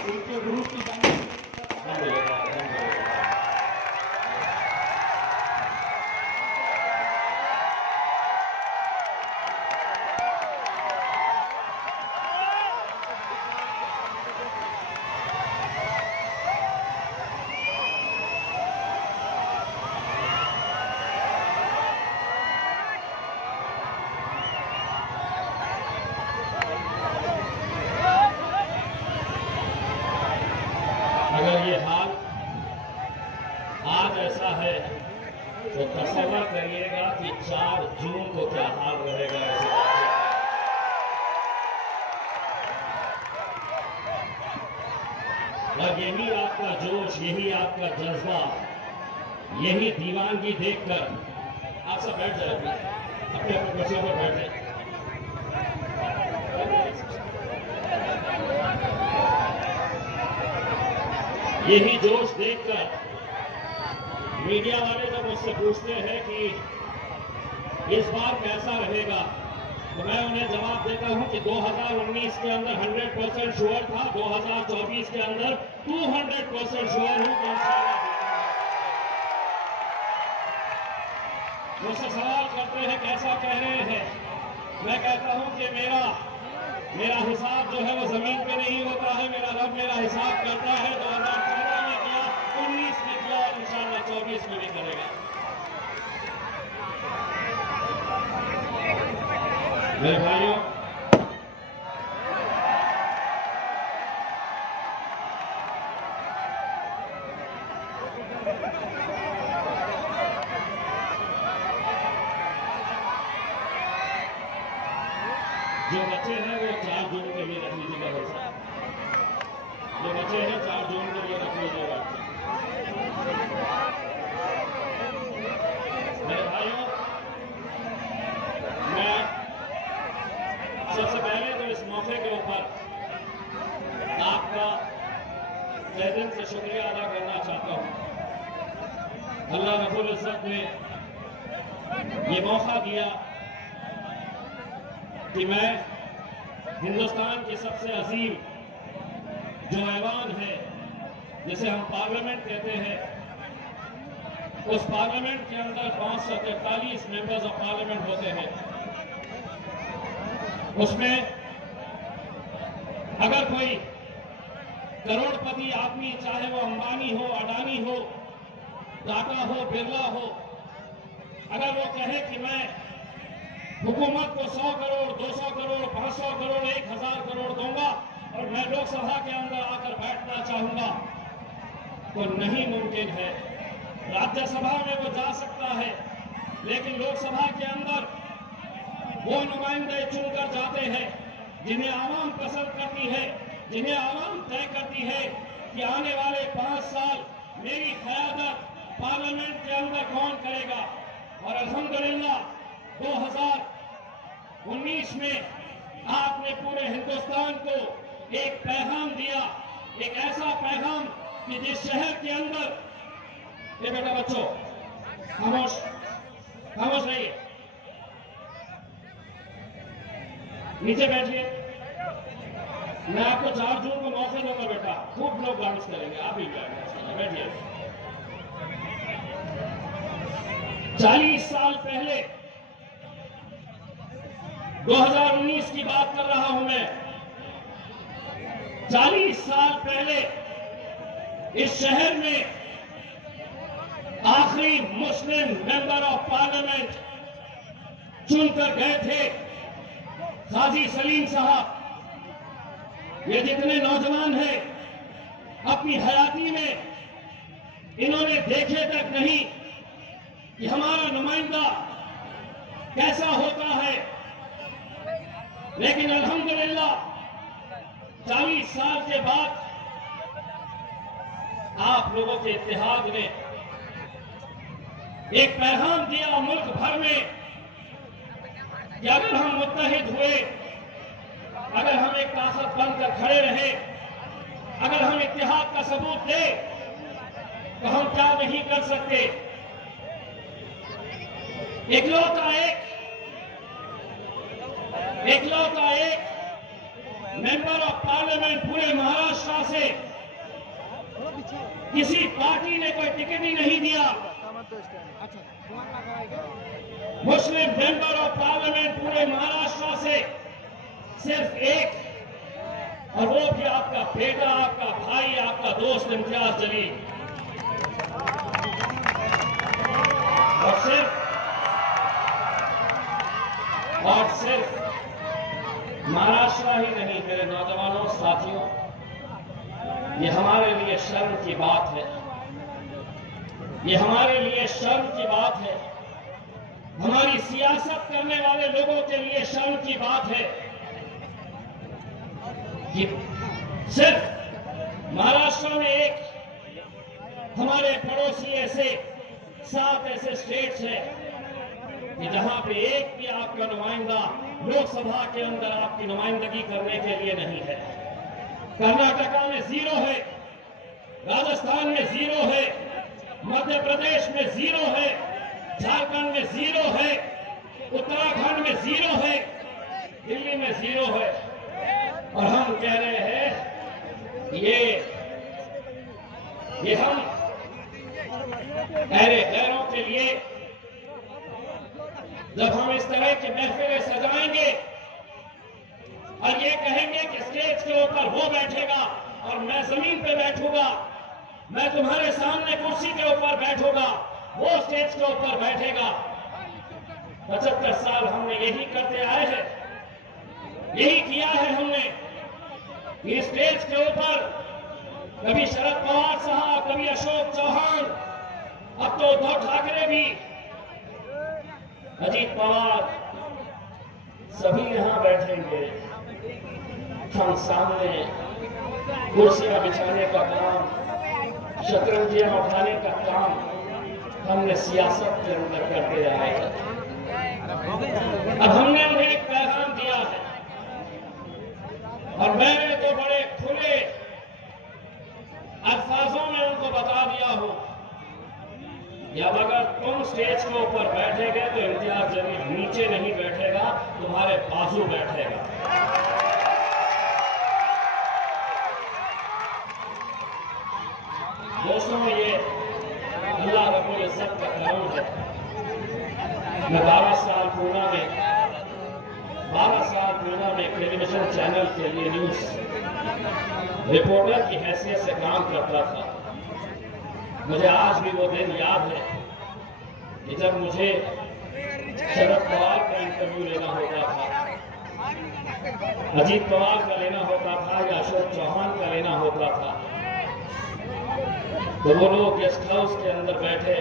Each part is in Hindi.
उनके गुरु की अगर ये हाल आज ऐसा है तो तसव्वुर करिएगा कि 4 जून को क्या हाल रहेगा। और यही आपका जोश, यही आपका जज्बा, यही दीवानगी देखकर आप सब बैठ जाए, अपने अपने कुर्सियों पर बैठ जाए। यही जोश देखकर मीडिया वाले जब मुझसे पूछते हैं कि इस बार कैसा रहेगा, तो मैं उन्हें जवाब देता हूं कि 2019 के अंदर 100% श्योर था, 2024 के अंदर 200% श्योर हूं कि इंशाअल्लाह। मुझसे सवाल करते हैं कैसा कह रहे हैं, मैं कहता हूं कि मेरा हिसाब जो है वो जमीन पे नहीं होता है, मेरा रब मेरा हिसाब करता है। 2014 में किया, 19 में किया और इंशाअल्लाह 24 में भी करेगा। मेरे भाइयों, जो बच्चे हैं वो 4 जून के लिए रख लीजिएगा। जो बच्चे हैं 4 जून के लिए रख लीजिएगा। मेरे भाइयों, मैं सबसे पहले तो इस मौके के ऊपर आपका तहे दिल से शुक्रिया अदा करना चाहता हूं। अल्लाह रब्बुल इज्जत ने ये मौका दिया कि मैं हिंदुस्तान की सबसे अजीम जो ऐवान है, जिसे हम पार्लियामेंट कहते हैं, उस पार्लियामेंट के अंदर 543 मेंबर्स ऑफ पार्लियामेंट होते हैं। उसमें अगर कोई करोड़पति आदमी, चाहे वो अंबानी हो, अडानी हो, टाटा हो, बिरला हो, अगर वो कहे कि मैं हुकूमत को 100 करोड़, 200 करोड़, 500 करोड़, 1000 करोड़ दूंगा और मैं लोकसभा के अंदर आकर बैठना चाहूंगा, तो नहीं मुमकिन है। राज्यसभा में वो जा सकता है, लेकिन लोकसभा के अंदर वो नुमाइंदे चुनकर जाते हैं जिन्हें आवाम पसंद करती है, जिन्हें आवाम तय करती है कि आने वाले 5 साल मेरी क़यादत पार्लियामेंट के अंदर कौन करेगा। और अल्हम्दुलिल्लाह 2019 में आपने पूरे हिंदुस्तान को एक पैगाम दिया, एक ऐसा पैगाम कि जिस शहर के अंदर, ये बेटा बच्चों खामोश खामोश रहिए, नीचे बैठिए। मैं आपको 4 जून को मौके दूंगा बेटा, खूब लोग डांस करेंगे, आप ही बैठिए। 40 साल पहले 2019 की बात कर रहा हूं मैं। 40 साल पहले इस शहर में आखिरी मुस्लिम मेंबर ऑफ पार्लियामेंट चुनकर गए थे काजी सलीम साहब। ये जितने नौजवान हैं, अपनी हयाती में इन्होंने देखे तक नहीं कि हमारा नुमाइंदा कैसा होता है, लेकिन अल्हम्दुलिल्लाह 40 साल के बाद आप लोगों के इत्तेहाद ने एक पैगाम दिया मुल्क भर में कि अगर हम मुत्तहिद हुए, अगर हम एक ताकत बनकर खड़े रहे, अगर हम इत्तेहाद का सबूत दें, तो हम क्या नहीं कर सकते। एकलौता एक मेंबर ऑफ पार्लियामेंट पूरे महाराष्ट्र से किसी पार्टी ने कोई टिकट ही नहीं दिया। मुस्लिम मेंबर ऑफ पार्लियामेंट पूरे महाराष्ट्र से सिर्फ एक, और वो भी आपका बेटा, आपका भाई, आपका दोस्त इम्तियाज जलील। और सिर्फ महाराष्ट्र ही नहीं, मेरे नौजवानों साथियों, ये हमारे लिए शर्म की बात है, ये हमारे लिए शर्म की बात है, हमारी सियासत करने वाले लोगों के लिए शर्म की बात है कि सिर्फ महाराष्ट्र में एक, हमारे पड़ोसी ऐसे 7 ऐसे स्टेट्स हैं कि जहां पे एक भी आपका नुमाइंदा लोकसभा के अंदर आपकी नुमाइंदगी करने के लिए नहीं है। कर्नाटका में 0 है, राजस्थान में 0 है, मध्य प्रदेश में 0 है, झारखंड में 0 है, उत्तराखंड में 0 है, दिल्ली में 0 है। और हम कह रहे हैं ये हम गैरों के लिए जब हम इस तरह की महफिलें सजाएंगे और ये कहेंगे कि स्टेज के ऊपर वो बैठेगा और मैं जमीन पे बैठूंगा, मैं तुम्हारे सामने कुर्सी के ऊपर बैठूंगा, वो स्टेज के ऊपर बैठेगा। 75 साल हमने यही करते आए हैं, यही किया है हमने। ये स्टेज के ऊपर कभी शरद पवार साहब, कभी अशोक चौहान, अब तो उद्धव ठाकरे भी, अजीत पवार, सभी यहां बैठेंगे। हम सामने कुर्सियां बिछाने का काम, शतरंजियां उठाने का काम हमने सियासत के अंदर करते आए हैं। अब हमने उन्हें एक पैगाम दिया है और मैंने तो बड़े खुले अल्फाजों में उनको बता दिया हूं कि अब अगर तुम स्टेज के ऊपर बैठेगे तो इम्तियाज जलील नीचे नहीं बैठेगा, तुम्हारे बाजू बैठेगा। दोस्तों, ये अल्लाह रब्बुल इज्जत का करम है। मैं 12 साल पूना में टेलीविजन चैनल के लिए न्यूज रिपोर्टर की हैसियत से काम करता था। मुझे आज भी वो दिन याद है कि जब मुझे शरद पवार का इंटरव्यू लेना होता था, अजीत पवार का लेना होता था या अशोक चौहान का लेना होता था, तो वो लोग गेस्ट हाउस के अंदर बैठे,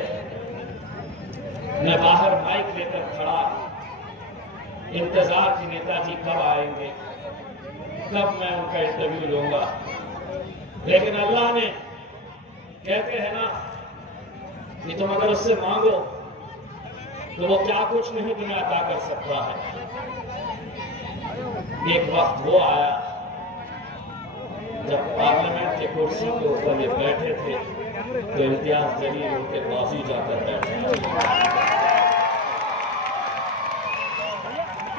मैं बाहर माइक लेकर खड़ा, इंतजार कि नेताजी कब आएंगे, कब मैं उनका इंटरव्यू लूंगा। लेकिन अल्लाह ने, कहते हैं ना कि तुम अगर उससे मांगो तो वो क्या कुछ नहीं तुम्हें अता कर सकता है। एक वक्त वो आया जब पार्लियामेंट की कुर्सी के ऊपर ये बैठे थे तो इम्तियाज जलील उनके बाजू जाकर बैठे।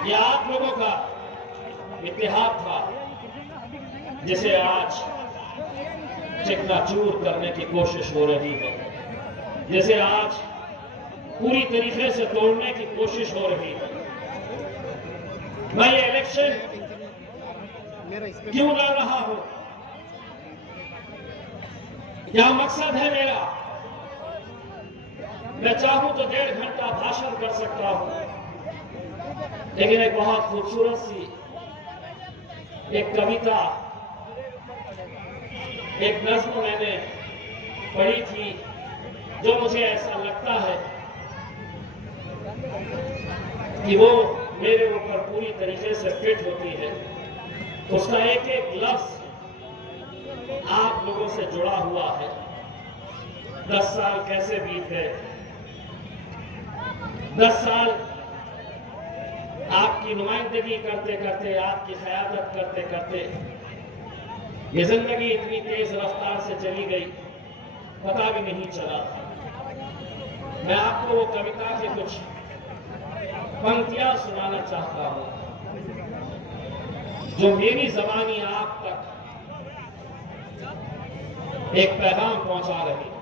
ये आप लोगों का इतिहाद था जिसे आज चकनाचूर करने की कोशिश हो रही है, जिसे आज पूरी तरीके से तोड़ने की कोशिश हो रही है। मैं ये इलेक्शन क्यों लड़ रहा हूं, क्या मकसद है मेरा? मैं चाहूं तो 1.5 घंटा भाषण कर सकता हूं, लेकिन एक बहुत खूबसूरत सी एक कविता, एक नज्म मैंने पढ़ी थी जो मुझे ऐसा लगता है कि वो मेरे ऊपर पूरी तरीके से फिट होती है। उसका एक एक लफ्ज आप लोगों से जुड़ा हुआ है। 10 साल कैसे बीत गए, 10 साल आपकी नुमाइंदगी करते करते, आपकी क़यादत करते करते ये जिंदगी इतनी तेज रफ्तार से चली गई, पता भी नहीं चला। मैं आपको वो कविता के कुछ पंक्तियां सुनाना चाहता हूं जो मेरी जबानी आप तक एक पैगाम पहुंचा रही है।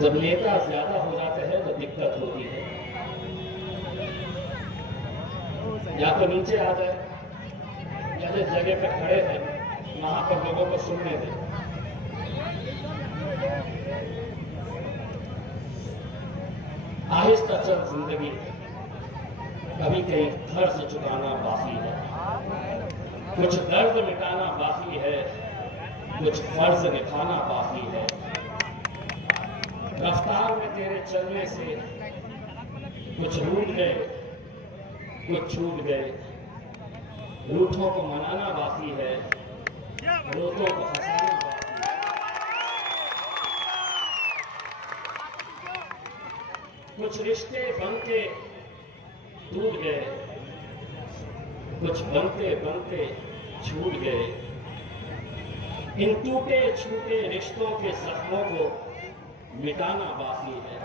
जब नेता ज्यादा हो जाते हैं तो दिक्कत होती है, या तो नीचे आ जाए या जिस जगह पे खड़े हैं वहां पर लोगों को सुनने दें। आहिस्ता चल जिंदगी, कभी कहीं कर्ज चुकाना बाकी है, कुछ दर्द मिटाना बाकी है, कुछ फर्ज निभाना बाकी है। रफ्तार में तेरे चलने से कुछ रूठ गए, कुछ छूट गए। रूठों को मनाना बाकी है, रोतों को हंसाना बाकी है। कुछ रिश्ते बनके टूट गए, कुछ बनते बनते छूट गए। इन टूटे छूटे रिश्तों के जख्मों को मिटाना बाकी है।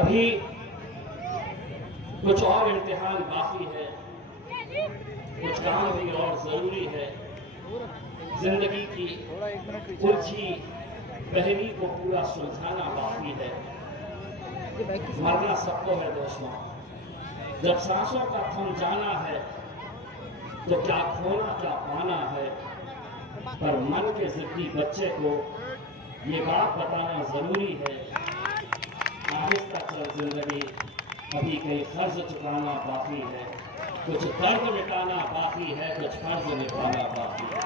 अभी कुछ और इम्तिहान बाकी है, कुछ काम भी और जरूरी है। जिंदगी की उलझी पहेली को पूरा सुलझाना बाकी है। मरना सबको है दोस्तों, जब सांसों का थम जाना है तो क्या खोना क्या पाना है। पर मन के जिद्दी बच्चे को ये बात बताना जरूरी है। आहिस्ता चल जिंदगी, अभी कहीं कर्ज चुकाना बाकी है, कुछ दर्द मिटाना बाकी है, कुछ फर्ज निभाना बाकी है।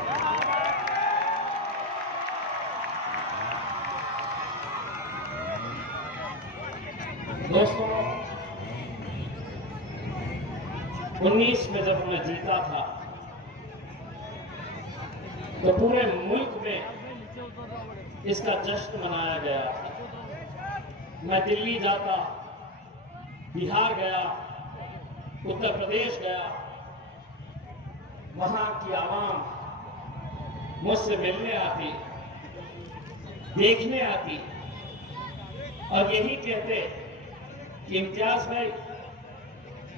दोस्तों, 19 में जब मैं जीता था तो पूरे मुल्क में इसका जश्न मनाया गया था। मैं दिल्ली जाता, बिहार गया, उत्तर प्रदेश गया, वहां की आवाम मुझसे मिलने आती, देखने आती और यही कहते कि इम्तियाज भाई,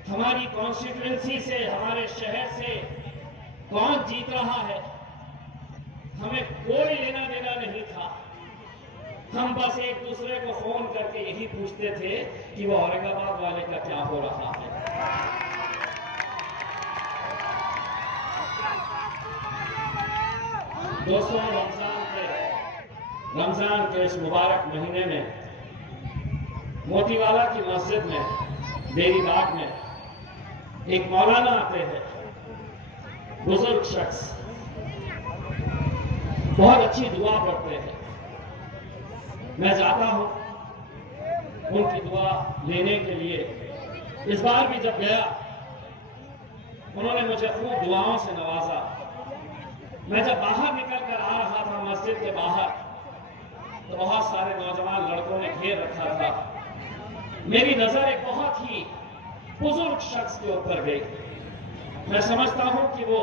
हमारी कॉन्स्टिट्यूएंसी से, हमारे शहर से कौन जीत रहा है, हमें कोई लेना देना नहीं था। हम बस एक दूसरे को फोन करके यही पूछते थे कि वो औरंगाबाद वाले का क्या हो रहा है। दोस्तों, रमजान के इस मुबारक महीने में मोतीवाला की मस्जिद में, बेरी बाग में एक मौलाना आते हैं, बुजुर्ग शख्स, बहुत अच्छी दुआ पढ़ते हैं। मैं जाता हूं उनकी दुआ लेने के लिए। इस बार भी जब गया, उन्होंने मुझे खूब दुआओं से नवाजा। मैं जब बाहर निकल कर आ रहा था मस्जिद के बाहर, तो बहुत सारे नौजवान लड़कों ने घेर रखा था। मेरी नजर एक बहुत ही बुजुर्ग शख्स के ऊपर गई। मैं समझता हूं कि वो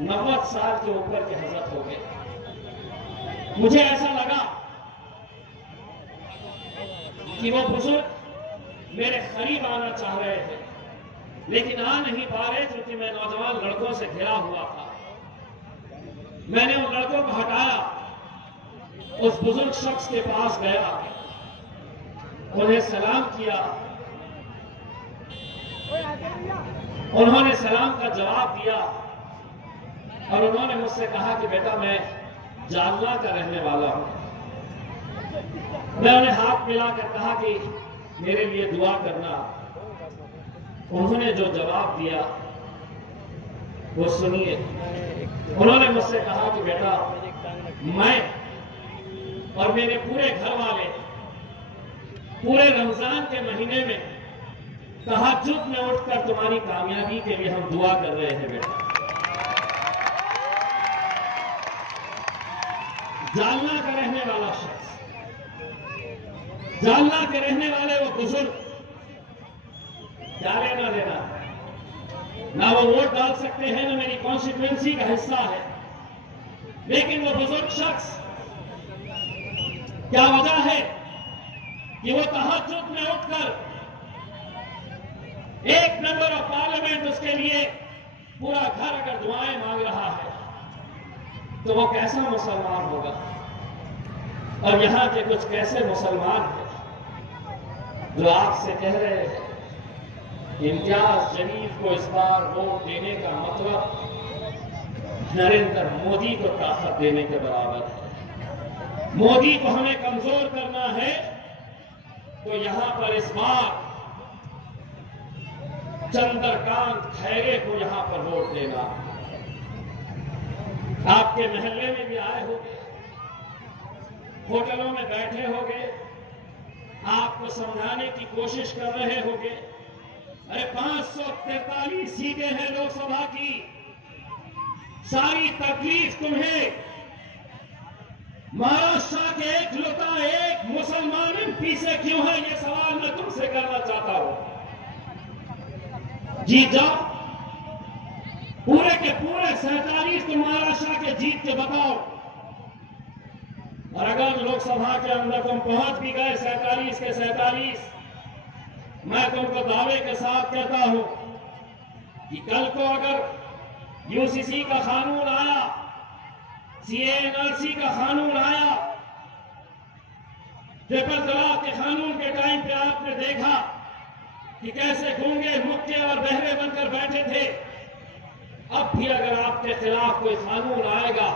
90 साल के ऊपर के हजरत हो गए। मुझे ऐसा लगा कि वो बुजुर्ग मेरे करीब आना चाह रहे थे, लेकिन आ नहीं पा रहे क्योंकि मैं नौजवान लड़कों से घिरा हुआ था। मैंने उन लड़कों को हटाया, उस बुजुर्ग शख्स के पास गया, उन्हें सलाम किया। उन्होंने सलाम का जवाब दिया और उन्होंने मुझसे कहा कि बेटा, मैं जालना का रहने वाला हूं। मैं उन्हें हाथ मिलाकर कहा कि मेरे लिए दुआ करना। उन्होंने जो जवाब दिया वो सुनिए। उन्होंने मुझसे कहा कि बेटा, मैं और मेरे पूरे घर वाले पूरे रमजान के महीने में तहज्जुद में उठकर तुम्हारी कामयाबी के लिए हम दुआ कर रहे हैं बेटा। जालना का रहने वाला शख्स, जालना के रहने वाले वो बुजुर्ग, क्या लेना देना, ना वो वोट डाल सकते हैं, ना मेरी कॉन्स्टिट्यूएंसी का हिस्सा है, लेकिन वो बुजुर्ग शख्स क्या वजह है कि वो तहज्जुद में उठकर एक मेंबर ऑफ पार्लियामेंट उसके लिए पूरा घर अगर दुआएं मांग रहा है तो वो कैसा मुसलमान होगा? और यहां के कुछ कैसे मुसलमान हैं जो आपसे कह रहे हैं कि इम्तियाज जलील को इस बार वोट देने का मतलब नरेंद्र मोदी को ताकत देने के बराबर है। मोदी को हमें कमजोर करना है तो यहां पर इस बार चंद्रकांत खैरे को यहां पर वोट देना। आपके महल्ले में भी आए होंगे, होटलों में बैठे होंगे, आपको समझाने की कोशिश कर रहे होंगे। अरे 543 सीटें हैं लोकसभा की, सारी तकलीफ तुम्हें महाराष्ट्र के एक मुसलमान एमपी से क्यों है? यह सवाल मैं तुमसे करना चाहता हूं। जीत जाओ, पूरे के पूरे 47 तुम महाराष्ट्र के जीत के बताओ। और अगर लोकसभा के अंदर तुम पहुंच भी गए 47 के 47, मैं तुमको दावे के साथ कहता हूं कि कल को अगर यूसीसी का कानून आया, सीएनआरसी का कानून आया, ट्रिपल तलाक के कानून के टाइम पे आपने देखा कि कैसे गूंगे, मुक्के और बहरे बनकर बैठे थे। अब भी अगर आपके खिलाफ कोई कानून आएगा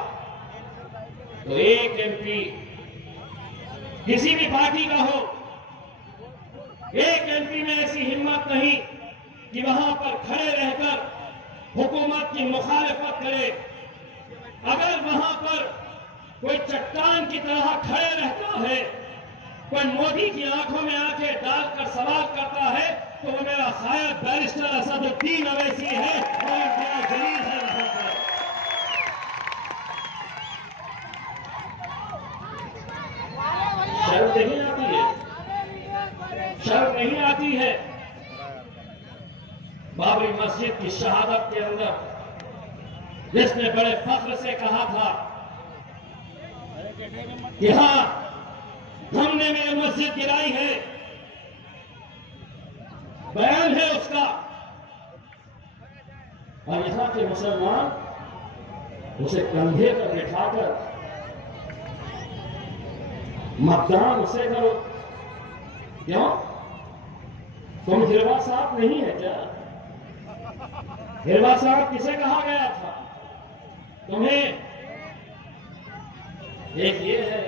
तो एक एमपी किसी भी पार्टी का हो, एक एमपी में ऐसी हिम्मत नहीं कि वहां पर खड़े रहकर हुकूमत की मुखालिफत करे। अगर वहां पर कोई चट्टान की तरह खड़े रहता है, कोई मोदी की आंखों में आंखें डालकर सवाल करता है, तो वो मेरा शायद बैरिस्टर असदुद्दीन अवैसी है और मेरा जलील है। शर्म नहीं आती है, शर्म नहीं आती है। बाबरी मस्जिद की शहादत के अंदर जिसने बड़े फख्र से कहा था कि हां हमने मेरी मस्जिद गिराई है, बयान है उसका, और यहां के मुसलमान उसे कंधे पर बिठाकर मतदान उसे करो। क्यों? तुम हिरवा साहब नहीं है क्या? हिरवा साहब किसे कहा गया था? तुम्हें एक ये है,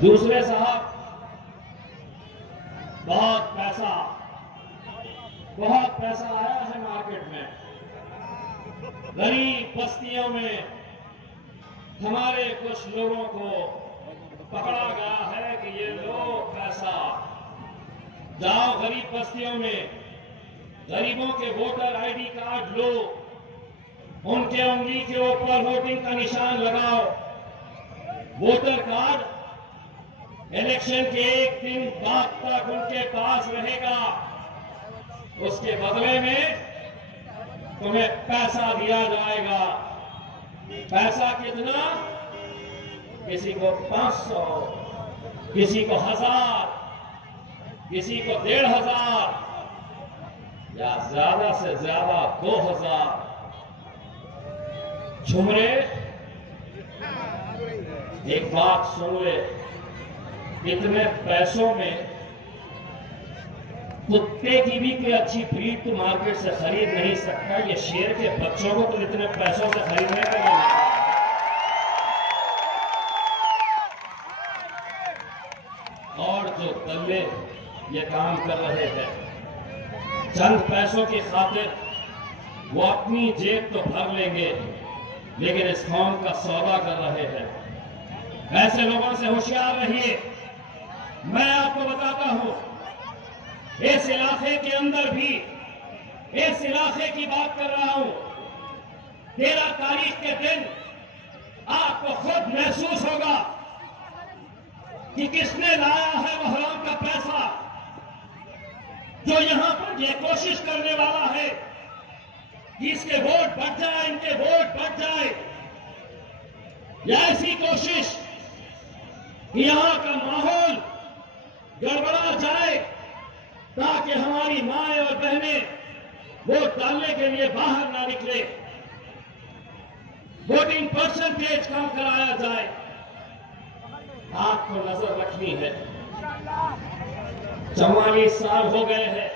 दूसरे साहब बहुत पैसा आया है मार्केट में, गरीब बस्तियों में हमारे कुछ लोगों को पकड़ा गया है कि ये लो पैसा, जाओ गरीब बस्तियों में गरीबों के वोटर आईडी कार्ड लो, उनके उंगली के ऊपर वोटिंग का निशान लगाओ। वोटर कार्ड इलेक्शन के एक दिन बाद तक उनके पास रहेगा, उसके बदले में तुम्हें पैसा दिया जाएगा। पैसा कितना? किसी को 500, किसी को 1000, किसी को 1500 या ज्यादा से ज्यादा 2000। छुमरे एक बात सुन ले, इतने पैसों में कुत्ते की भी कोई अच्छी ब्रीड तो मार्केट से खरीद नहीं सकता, ये शेर के बच्चों को तो इतने पैसों से खरीदने का नहीं। और जो दल्ले ये काम कर रहे हैं चंद पैसों की खातिर, वो अपनी जेब तो भर लेंगे लेकिन इस कौम का सौदा कर रहे हैं। ऐसे लोगों से होशियार रहिए। मैं आपको बताता हूं, इस इलाके के अंदर भी, इस इलाके की बात कर रहा हूं, 13 तारीख के दिन आपको खुद महसूस होगा कि किसने लाया है वो हराम का पैसा, जो यहां पर ये कोशिश करने वाला है कि इसके वोट बढ़ जाए, इनके वोट बढ़ जाए। या ऐसी कोशिश कि यहां का माहौल गड़बड़ा जाए ताकि हमारी माएं और बहनें वोट डालने के लिए बाहर ना निकले, वोटिंग परसेंटेज कम कराया जाए। आपको नजर रखनी है। 44 साल हो गए हैं।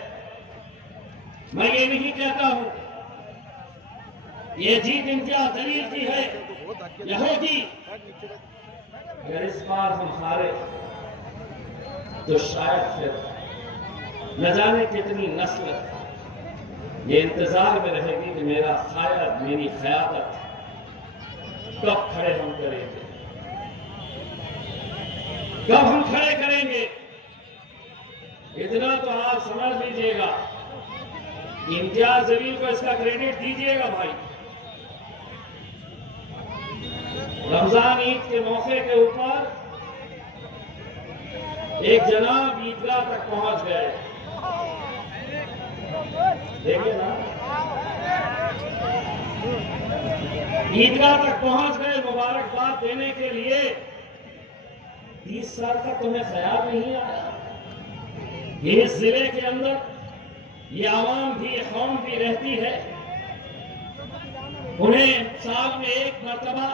मैं ये नहीं कहता हूं ये जीत इम्तियाज जलील की है या होगी। अगर इस बार हम हारे तो शायद फिर न जाने कितनी नस्ल ये इंतजार में रहेगी कि मेरा शायद मेरी क़यादत कब खड़े हम करेंगे, कब हम खड़े करेंगे। इतना तो आप समझ लीजिएगा, इम्तियाज जलील को इसका क्रेडिट दीजिएगा भाई। रमजान ईद के मौके के ऊपर एक जनाब ईदगाह तक पहुंच गए, देखिए ना, ईदगाह तक पहुंच गए मुबारकबाद देने के लिए। 30 साल तक तुम्हें ख्याल नहीं आया कि इस जिले के अंदर ये आवाम भी, ये कौम भी रहती है, उन्हें साल में एक मरतबा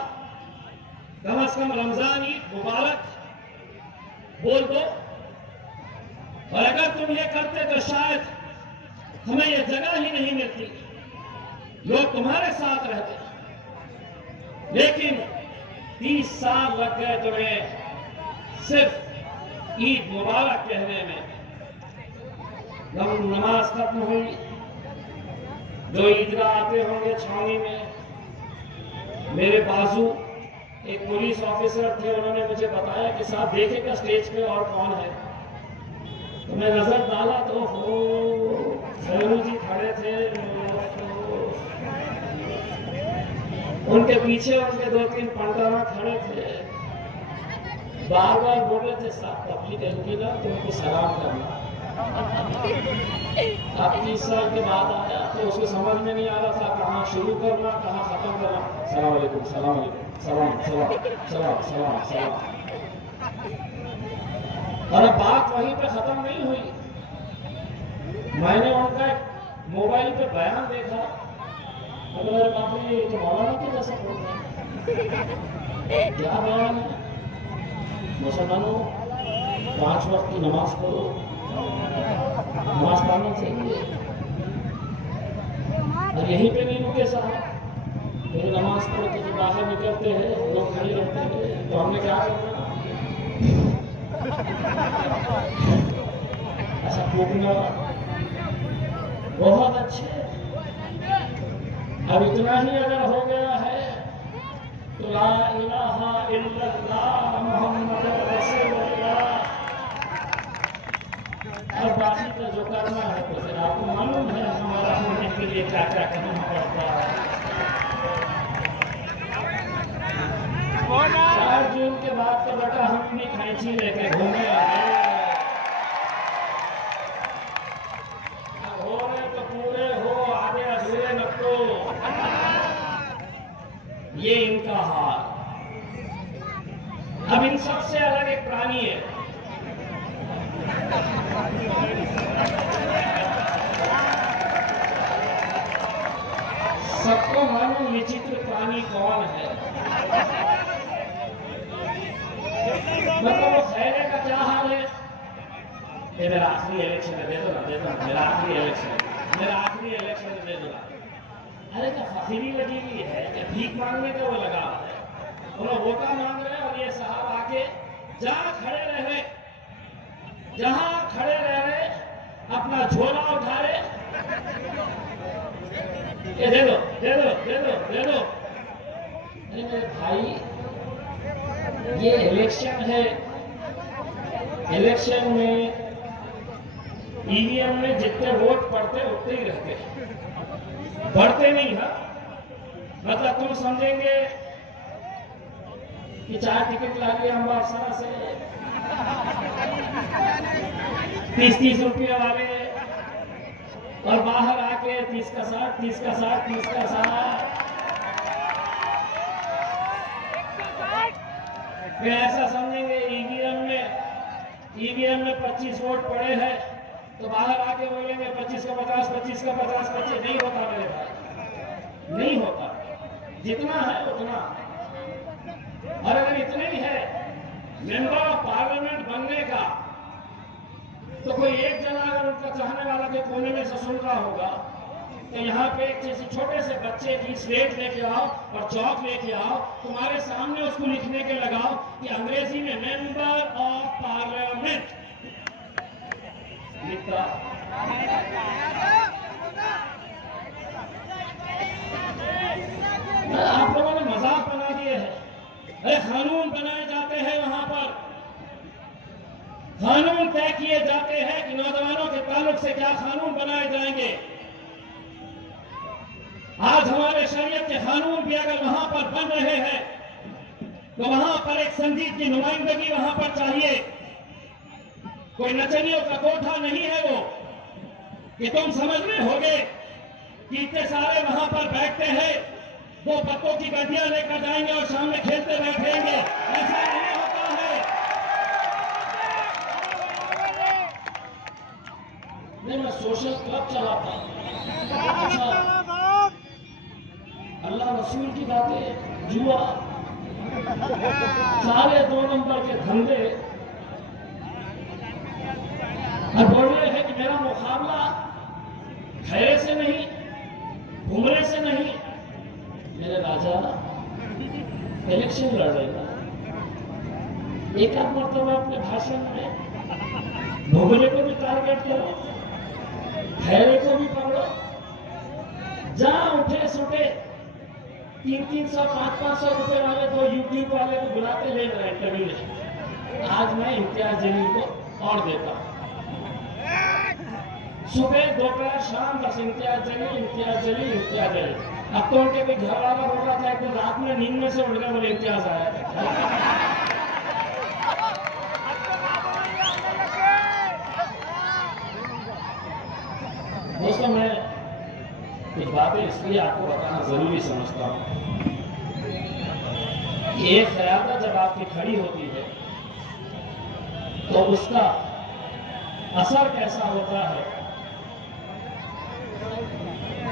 कम से कम रमजान ईद मुबारक बोल दो। और अगर तुम ये करते तो शायद हमें ये जगह ही नहीं मिलती, लोग तुम्हारे साथ रहते। लेकिन 30 साल लग गए तुम्हें सिर्फ ईद मुबारक कहने में। जब नमाज खत्म हुई, जो ईदगाह आते होंगे छावनी में, मेरे बाजू एक पुलिस ऑफिसर थे, उन्होंने मुझे बताया कि साहब देखेगा स्टेज पे और कौन है। तो मैं नजर डाला तो सैरू जी खड़े थे, उनके पीछे उनके 2-3 पंटाना खड़े थे, बार बार बोल रहे थे साहब पब्लिक एंट्री ना तुमको सलाम करना। अब 30 साल के बाद आया तो उसको समझ में नहीं आ रहा था कहाँ शुरू करना कहाँ खत्म करना। सलाम अलैकुम, सलाम अलैकुम, सलाम सलाम सलाम सलाम सलाम। और अब बात वहीं पे खत्म नहीं हुई। मैंने उनका मोबाइल पे बयान देखा, तो मेरे बाप रे ये तो मौलाना के जैसा बोल रहा है। क्या बयान है? मुसलमानों 5 वक्त की नमाज पढ़ो, नमाज पढ़ना चाहिए। और यहीं पे नहीं रुके साहब, फिर नमाज पढ़ के जो बाहर निकलते हैं लोग खड़े रहते हैं, तो हमने क्या करना, ऐसा फूकना। बहुत अच्छे। अब इतना ही अगर हो गया है तो ला इलाहा इल्लल्लाह मुहम्मदुर रसूलुल्लाह। और बाकी का जो करना है तो फिर आपको मालूम है हमारा होने के लिए क्या क्या करना पड़ता है। 4 जून के बाद तो बेटा हम अपनी कैंची लेके घूमे हो रहे तो पूरे हो, आधे अधूरे न तो। ये इनका हाल। अब इन सबसे अलग एक प्राणी है, सबको मालूम विचित्र प्राणी कौन है। मतलब वो खैरे का क्या हाल है, ये मेरा आखिरी इलेक्शन है, दे दो ना, दे दो ना, मेरा आखिरी इलेक्शन है, मेरा आखिरी इलेक्शन है, दे दो ना। अरे क्या फकीरी लगी हुई है, क्या भीख मांगने का वो लगा है। वो वोटा मांग रहे और ये साहब आके जहां खड़े रहे, जहां खड़े रह रहे अपना झोला उठा रहे, ये दे दो दे दो दे दो दे दो। अरे मेरे भाई ये इलेक्शन है, इलेक्शन में ईवीएम में जितने वोट पड़ते उतने ही रहते, बढ़ते नहीं है। मतलब तुम समझेंगे कि 4 टिकट ला लिया हम अफसरा से 30-30 रुपये वाले, और बाहर आके 30 का 60, 30 का 60, 30 का 60। वे ऐसा समझेंगे ईवीएम में 25 वोट पड़े हैं तो बाहर आके बोलेंगे 25 का 50, 25 का 50, 25। नहीं होता मेरे भाई, नहीं होता। जितना है उतना। और अगर इतने ही है मेंबर ऑफ पार्लियामेंट बनने का, तो कोई एक जना अगर उनका चाहने वाला के कोने में से सुन रहा होगा तो यहाँ पे एक जैसे छोटे से बच्चे की स्लेट लेके आओ और चौक लेके आओ, तुम्हारे सामने उसको लिखने के लगाओ कि अंग्रेजी में मेंबर ऑफ पार्लियामेंट लिखता। आप लोगों ने मजाक बना दिए हैं। अरे कानून बनाए जाते हैं, वहां पर कानून तय किए जाते हैं कि नौजवानों के ताल्लुक से क्या कानून बनाए जाएंगे। आज हमारे शरीयत के कानून भी अगर वहां पर बन रहे हैं तो वहां पर एक संजीद की नुमाइंदगी वहां पर चाहिए। कोई नचनियों का कोठा नहीं है वो कि तुम समझ रहे होगे कि इतने सारे वहां पर बैठते हैं, 2 पत्तों की गड्डियां लेकर जाएंगे और सामने खेलते बैठेंगे। ऐसा नहीं होता है। नहीं, मैं सोशल क्लब चलाता हूं। अच्छा, अल्लाह रसूल की बातें, जुआ, सारे 2 नंबर के धंधे, और बोल रहे हैं कि मेरा मुकाबला खैरे से नहीं, घुमरे से नहीं। मेरे राजा इलेक्शन लड़ रहे हैं, एक आध मरतबा अपने भाषण में घुमरे को भी टारगेट करो, खैरे को भी पकड़ो। जहां उठे सुटे 300-300, 500-500 रुपए वाले 2 यूट्यूब वाले को बुलाते ले रहे इंटरव्यू में। आज मैं इम्तियाज जलील को और देता हूं, सुबह दोपहर शाम बस इम्तियाज जलील, इम्तियाज जलील, इम्तियाज जलील। अब तो उनके भी घर वाला बोल रहा था, एक तो रात में नींद में से उठ गया, बोले इम्तियाज आया था। दोस्तों, मैं कुछ बातें इसलिए आपको बताना जरूरी समझता हूं कि एक क़यादत जब आपकी खड़ी होती है तो उसका असर कैसा होता है।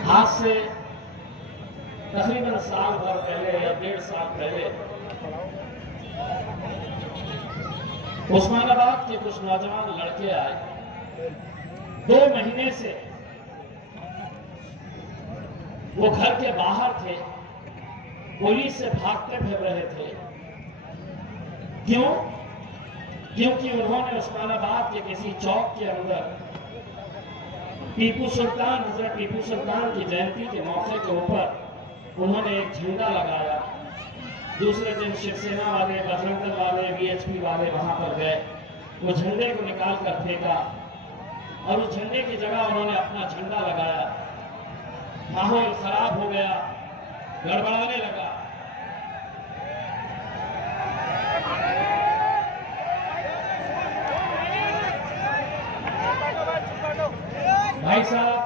आज से तकरीबन साल भर पहले या 1.5 साल पहले उस्मानाबाद के कुछ नौजवान लड़के आए। 2 महीने से वो घर के बाहर थे, पुलिस से भागते फिर रहे थे। क्यों? क्योंकि उन्होंने उस्मानाबाद के किसी चौक के अंदर टीपू सुल्तान, हजरत टीपू सुल्तान की जयंती के मौके के ऊपर उन्होंने एक झंडा लगाया। दूसरे दिन शिवसेना वाले, बजरंग दल वाले, वीएचपी वाले वहां पर गए, वो झंडे को निकाल कर फेंका और उस झंडे की जगह उन्होंने अपना झंडा लगाया। माहौल खराब हो गया, गड़बड़ाने लगा। भाई साहब,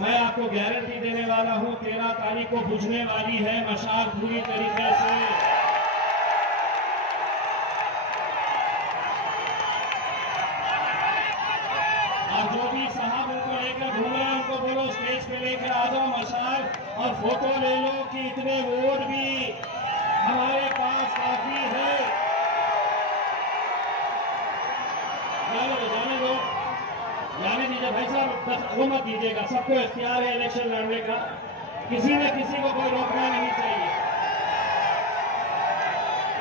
मैं आपको गारंटी देने वाला हूं, 13 तारीख को बुझने वाली है मशाल पूरी तरीके से। और जो भी साहब उनको लेकर घूम रहे हैं उनको बोलो स्टेज पे लेकर आ जाओ मशाल और फोटो ले लो कि इतने वोट भी हमारे पास काफी है। जाने दीजिए भाई साहब, बस वो मत दीजिएगा। सबको इख्तियार है इलेक्शन लड़ने का, किसी ने किसी को कोई रोकना नहीं चाहिए।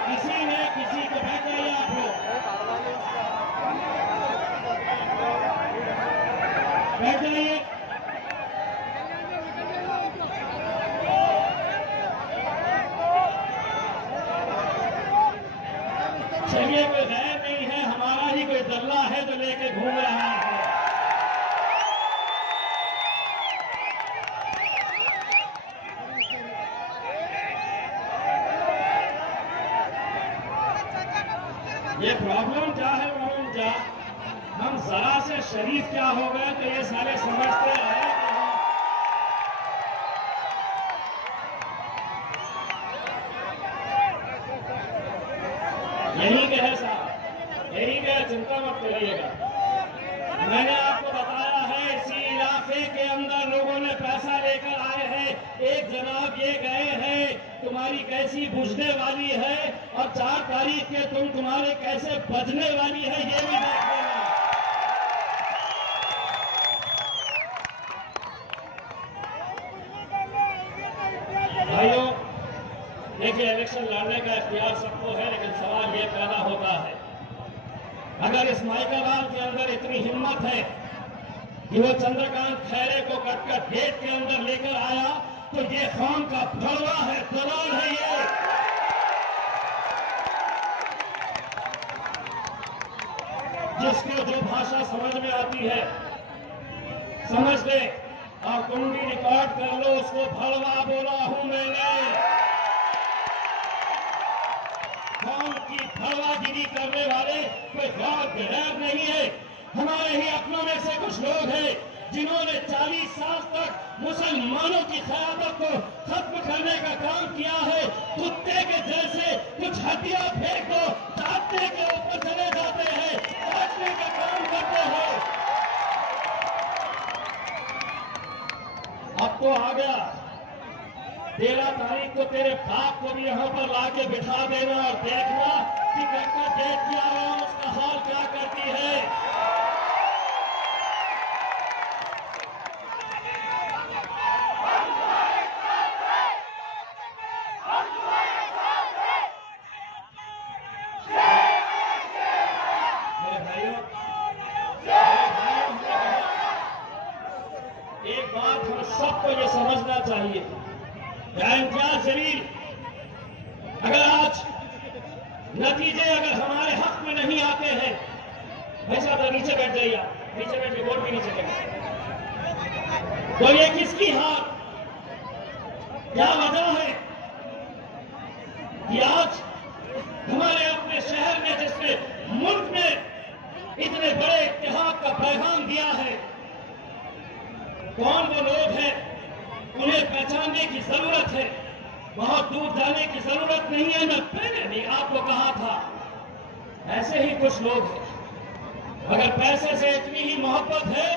किसी ने किसी को बैठ जाइए आप लोग, बैठ जाइए। चलिए, कोई गैर नहीं है, हमारा ही कोई दल्ला है जो लेके घूम रहा है। ये प्रॉब्लम क्या है मालूम क्या? हम जरा से शरीफ क्या हो गए तो ये सारे समझते हैं यही के है साहब, यही के है, चिंता मत करिएगा। मैंने आपको बताया है इसी इलाके के अंदर लोगों ने पैसा लेकर आए हैं। एक जनाब ये गए हैं तुम्हारी कैसी बुझने वाली है और 4 तारीख के तुम्हारे कैसे बजने वाली है ये भी देख लेना। भाइयों देखिए, इलेक्शन लड़ने का इख्तियार सबको है, लेकिन सवाल ये पैदा होता है अगर इस माइकल लाल के अंदर इतनी हिम्मत है कि वो चंद्रकांत खैरे को कटकर गेट के अंदर लेकर आया, तो ये कौम का भड़वा है, दलाल है ये। जिसको जो भाषा समझ में आती है समझ ले और कुंडी रिकॉर्ड कर लो, उसको भड़वा बोला हूं मैंने। कौम की भड़वागिरी करने वाले कोई गैर गैर नहीं है। हमारे ही अपनों में से कुछ लोग हैं जिन्होंने 40 साल तक मुसलमानों की क़यादत को खत्म करने का काम किया है। कुत्ते के जैसे कुछ हड्डियां फेंक दो, दांते के ऊपर चले जाते हैं, काटने का काम करते हैं। अब तो आ गया 13 तारीख को तेरे बाप को भी यहां पर लाके बिठा देना और देखना कि डॉक्टर डेट किया रहा हूं उसका हाल क्या करती है। मेरे भाइयों, एक बात हम सबको ये समझना चाहिए, इम्तियाज जलील अगर आज नतीजे अगर हमारे हक में नहीं आते हैं, वैसा तो नीचे बैठ जाइए, नीचे बैठ के वोट भी नहीं चलेगा, तो ये किसकी हार, क्या वजह है कि आज हमारे अपने शहर में जिसने मुल्क में इतने बड़े इत्तेहाद का पैगाम दिया है, कौन वो लोग हैं, उन्हें पहचानने की जरूरत है, बहुत दूर जाने की जरूरत नहीं है। मैं पहले भी आपको कहा था, ऐसे ही कुछ लोग हैं। अगर पैसे से इतनी ही मोहब्बत है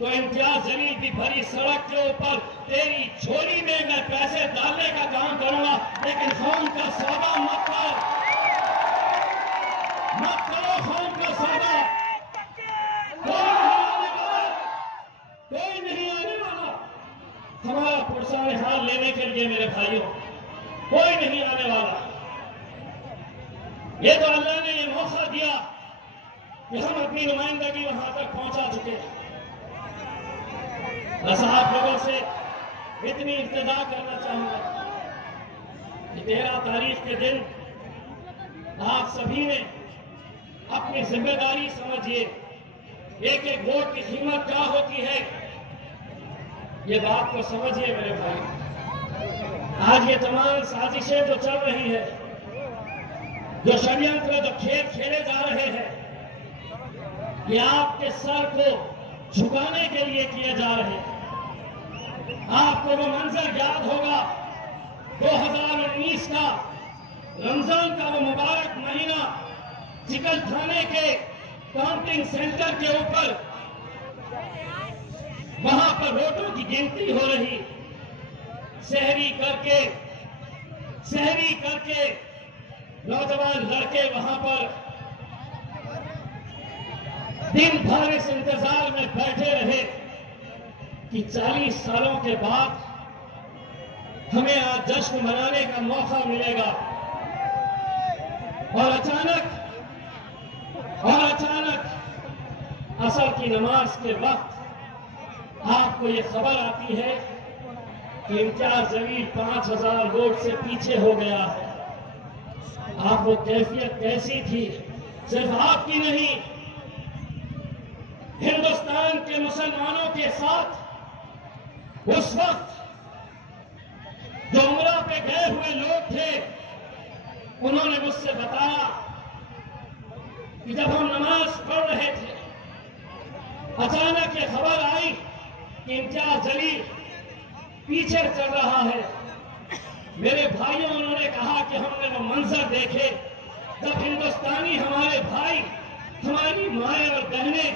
तो इम्तियाज जलील की भरी सड़क के ऊपर तेरी झोली में मैं पैसे डालने का काम करूंगा, लेकिन कौम का सौदा मत करो, कौम का सौदा। कोई नहीं आने वाला हमारा पुरसाने हाल लेने के लिए, मेरे भाइयों, कोई नहीं आने वाला। ये तो अल्लाह ने ये मौका दिया कि हम अपनी नुमाइंदगी वहां तक पहुंचा चुके हैं। बस आप लोगों से इतनी इल्तिजा करना चाहूंगा कि 13 तारीख के दिन आप सभी ने अपनी जिम्मेदारी समझिए, एक एक वोट की कीमत क्या होती है, ये बात को समझिए मेरे भाई। आज ये तमाम साजिशें जो चल रही है, जो षड्यंत्र, जो खेल खेले जा रहे हैं, ये आपके सर को झुकाने के लिए किए जा रहे हैं। आपको वो मंजर याद होगा 2019 का रमजान का वो मुबारक महीना, चिकन खाने के काउंटिंग सेंटर के ऊपर वहां पर वोटों की गिनती हो रही, सहरी करके नौजवान लड़के वहां पर दिन भर इस इंतजार में बैठे रहे कि 40 सालों के बाद हमें आज जश्न मनाने का मौका मिलेगा। और अचानक असर की नमाज के वक्त आपको ये खबर आती है कि इम्तियाज जलील 5000 वोट से पीछे हो गया है। आप वो कैफियत कैसी थी, सिर्फ आपकी नहीं, हिंदुस्तान के मुसलमानों के साथ उस वक्त जो उमरा पे गए हुए लोग थे, उन्होंने मुझसे बताया कि जब हम नमाज पढ़ रहे थे, अचानक ये खबर आई कि इम्तियाज जलील पीछे चल रहा है। मेरे भाइयों, उन्होंने कहा कि हमने वो मंजर देखे जब हिंदुस्तानी हमारे भाई, हमारी माएं और बहनें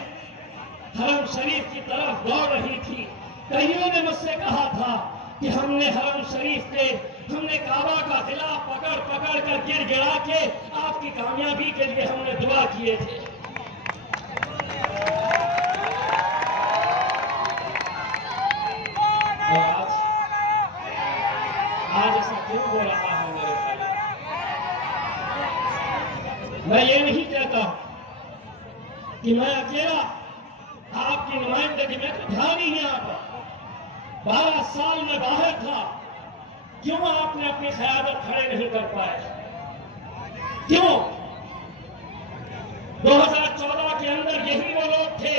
हरम शरीफ की तरफ दौड़ रही थी, कईयों ने मुझसे कहा था कि हमने हरम शरीफ के, हमने काबा का किला पकड़ पकड़ कर गिर गिरा के आपकी कामयाबी के लिए हमने दुआ किए थे। आज ऐसा क्यों हो रहा है मेरे भाई? मैं ये नहीं कहता कि मैं अकेला आपकी नुमाइंदगी में तो था नहीं यहाँ पर। 12 साल में बाहर था, क्यों आपने अपनी क़यादत खड़े नहीं कर पाए? क्यों 2014 के अंदर यही वो लोग थे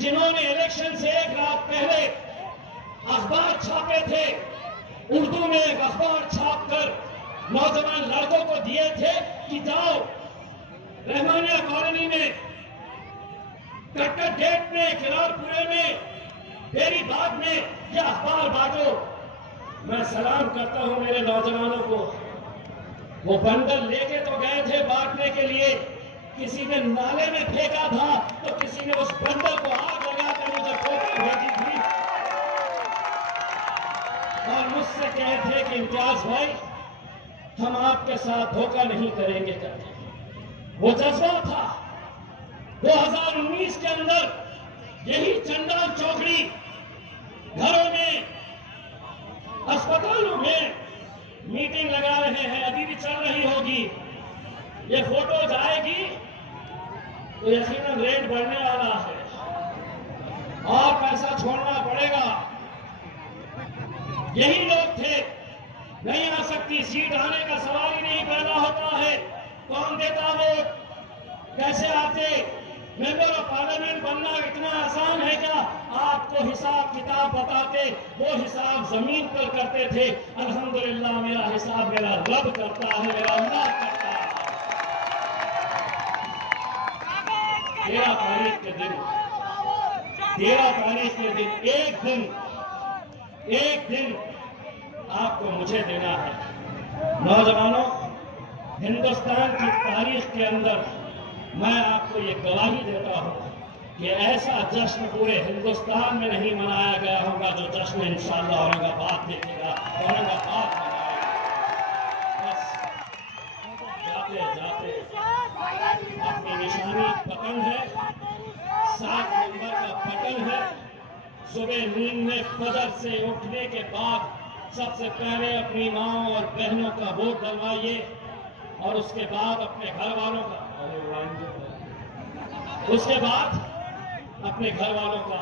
जिन्होंने इलेक्शन से एक रात पहले अखबार छापे थे, उर्दू में एक अखबार छापकर नौजवान लड़कों को दिए थे कि जाओ रहमानिया कॉलोनी में, कटक गेट में, किलारपुरे में, बेरी बाग में ये अखबार बांटो। मैं सलाम करता हूं मेरे नौजवानों को। वो बंडल लेके तो गए थे बांटने के लिए, किसी ने नाले में फेंका था तो किसी ने उस बंडल को आग लगाकर मुझे फोटो भेजी थी और मुझसे कहे थे कि इम्तियाज भाई हम आपके साथ धोखा नहीं करेंगे करके। वो जज्बा था। 2019 के अंदर यही चंडाल चौकड़ी घरों में, अस्पतालों में मीटिंग लगा रहे हैं, अभी भी चल रही होगी। ये फोटो जाएगी तो यकीनन रेट बढ़ने वाला है और पैसा छोड़ना पड़ेगा। यही लोग थे, नहीं आ सकती सीट, आने का सवाल ही नहीं पैदा होता है। कौन देता वोट, कैसे आते? मेंबर ऑफ पार्लियामेंट बनना इतना आसान है क्या? आपको हिसाब किताब बताते, वो हिसाब जमीन पर करते थे। अल्हम्दुलिल्लाह मेरा हिसाब मेरा रब करता है, मेरा अल्लाह करता है। 13 तारीख के दिन, 13 तारीख के दिन, एक दिन आपको मुझे देना है। नौजवानों, हिंदुस्तान की तारीख के अंदर मैं आपको ये गवाही देता हूं कि ऐसा जश्न पूरे हिंदुस्तान में नहीं मनाया गया होगा जो जश्न इंशाअल्लाह औरंगाबाद देखेगा, औरंगाबाद मनाएगा। बस जाते जाते अपनी निशानी पतन है, 7 नंबर का पतन है। सुबह नींद में फजर से उठने के बाद सबसे पहले अपनी माँ और बहनों का वोट डलवाइए और उसके बाद अपने घर वालों का, उसके बाद अपने घर वालों का।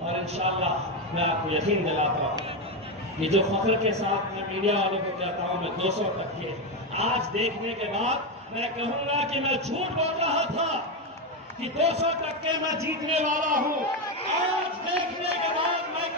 और इंशाअल्लाह मैं आपको यकीन दिलाता हूँ कि जो फख्र के साथ मैं मीडिया वालों को कहता हूँ मैं 200 तक के, आज देखने के बाद मैं कहूंगा कि मैं झूठ बोल रहा था कि 200 तक के मैं जीतने वाला हूँ। आज देखने के बाद मैं